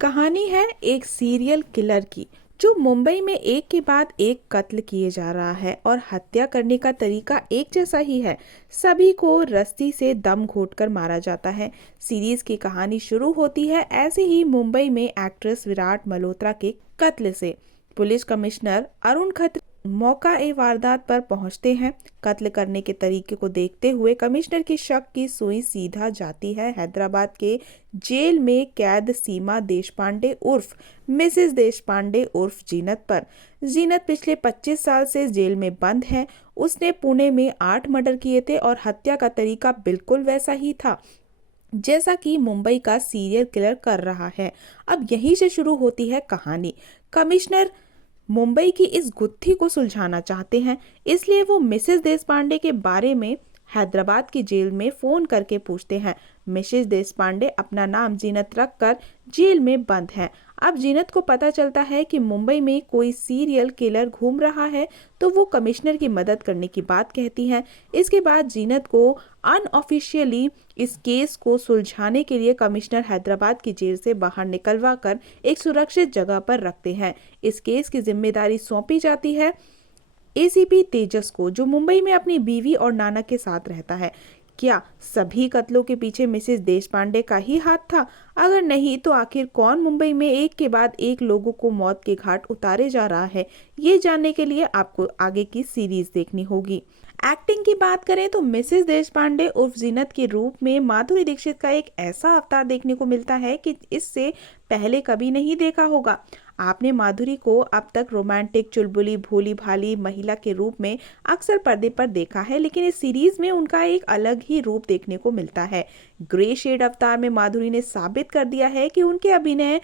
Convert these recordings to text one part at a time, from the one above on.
कहानी है एक सीरियल किलर की जो मुंबई में एक के बाद एक कत्ल किए जा रहा है और हत्या करने का तरीका एक जैसा ही है। सभी को रस्सी से दम घोंटकर मारा जाता है। सीरीज की कहानी शुरू होती है ऐसे ही मुंबई में एक्ट्रेस विराट मल्होत्रा के कत्ल से। पुलिस कमिश्नर अरुण खत्री मौका ए वारदात पर पहुंचते हैं। कत्ल करने के तरीके को देखते हुए कमिश्नर की शक की सुई सीधा जाती है हैदराबाद के जेल में कैद सीमा देशपांडे उर्फ मिसेस देशपांडे उर्फ जीनत पर। जीनत पिछले 25 साल से जेल में बंद है। उसने पुणे में 8 मर्डर किए थे और हत्या का तरीका बिल्कुल वैसा ही था जैसा कि मुंबई का सीरियल किलर कर रहा है। अब यहीं से शुरू होती है कहानी। कमिश्नर मुंबई की इस गुत्थी को सुलझाना चाहते हैं, इसलिए वो मिसेस देशपांडे के बारे में हैदराबाद की जेल में फोन करके पूछते हैं। मिसेस देशपांडे अपना नाम जीनत रखकर जेल में बंद हैं। अब जीनत को पता चलता है कि मुंबई में कोई सीरियल किलर घूम रहा है, तो वो कमिश्नर की मदद करने की बात कहती हैं। इसके बाद जीनत को अनऑफिशियली इस केस को सुलझाने के लिए कमिश्नर हैदराबाद की जेल से बाहर निकलवा कर एक सुरक्षित जगह पर रखते हैं। इस केस की जिम्मेदारी सौंपी जाती है एसीपी तेजस को, जो मुंबई में अपनी बीवी और नाना के साथ रहता है। क्या सभी कत्लों के पीछे मिसेस देशपांडे का ही हाथ था? अगर नहीं तो आखिर कौन मुंबई में एक के बाद एक लोगों को मौत के घाट उतारे जा रहा है? ये जानने के लिए आपको आगे की सीरीज देखनी होगी। एक्टिंग की बात करें तो मिसेस देशपांडे उर्फ जीनत के रूप में माधुरी दीक्षित का एक ऐसा अवतार देखने को मिलता है कि इससे पहले कभी नहीं देखा होगा। आपने माधुरी को अब तक रोमांटिक, चुलबुली, भोली भाली महिला के रूप में अक्सर पर्दे पर देखा है, लेकिन इस सीरीज में उनका एक अलग ही रूप देखने को मिलता है। ग्रे शेड अवतार में माधुरी ने साबित कर दिया है कि उनके अभिनय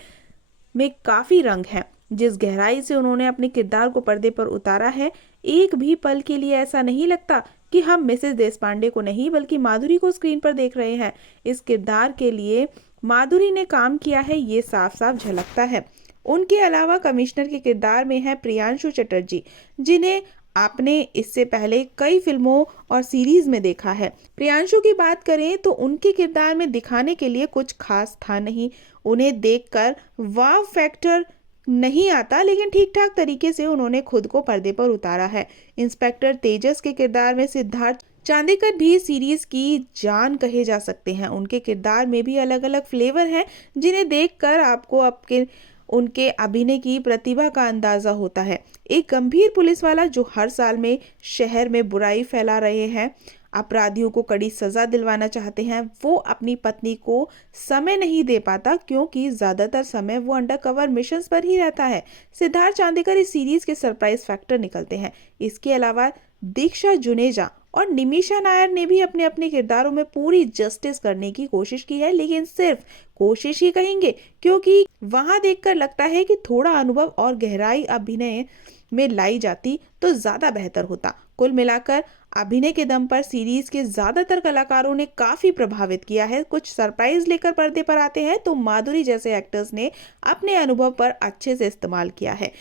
में काफी रंग है। जिस गहराई से उन्होंने अपने किरदार को पर्दे पर उतारा है, एक भी पल के लिए ऐसा नहीं लगता कि हम मिसेस देशपांडे को नहीं बल्कि माधुरी को स्क्रीन पर देख रहे हैं। इस किरदार के लिए माधुरी ने काम किया है, ये साफ साफ झलकता है। उनके अलावा कमिश्नर के किरदार में है प्रियांशु चटर्जी, जिन्हें आपने इससे पहले कई फिल्मों और सीरीज में देखा है। प्रियांशु की बात करें तो उनके किरदार में दिखाने के लिए कुछ खास था नहीं। उन्हें देखकर वाव फैक्टर नहीं आता, लेकिन ठीक ठाक तरीके से उन्होंने खुद को पर्दे पर उतारा है। इंस्पेक्टर तेजस के किरदार में सिद्धार्थ चांदेकर भी सीरीज की जान कहे जा सकते हैं। उनके किरदार में भी अलग अलग फ्लेवर हैं, जिन्हें देखकर आपको आपके उनके अभिनय की प्रतिभा का अंदाजा होता है। एक गंभीर पुलिस वाला जो हर साल में शहर में बुराई फैला रहे हैं, अपराधियों को कड़ी सजा दिलवाना चाहते हैं, वो अपनी पत्नी को समय नहीं दे पाता क्योंकि ज्यादातर समय वो अंडरकवर मिशंस पर ही रहता है। सिद्धार्थ चांदेकर इस सीरीज के सरप्राइज फैक्टर निकलते हैं। इसके अलावा दीक्षा जुनेजा और निमिषा नायर ने भी अपने अपने किरदारों में पूरी जस्टिस करने की कोशिश की है, लेकिन सिर्फ कोशिश ही कहेंगे, क्योंकि वहां देखकर लगता है कि थोड़ा अनुभव और गहराई अभिनय में लाई जाती तो ज्यादा बेहतर होता। कुल मिलाकर अभिनय के दम पर सीरीज के ज्यादातर कलाकारों ने काफी प्रभावित किया है। कुछ सरप्राइज लेकर पर्दे पर आते हैं तो माधुरी जैसे एक्टर्स ने अपने अनुभव पर अच्छे से इस्तेमाल किया है।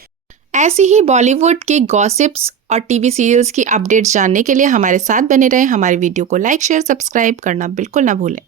ऐसी ही बॉलीवुड के गॉसिप्स और टीवी सीरियल्स की अपडेट्स जानने के लिए हमारे साथ बने रहें। हमारे वीडियो को लाइक, शेयर, सब्सक्राइब करना बिल्कुल ना भूलें।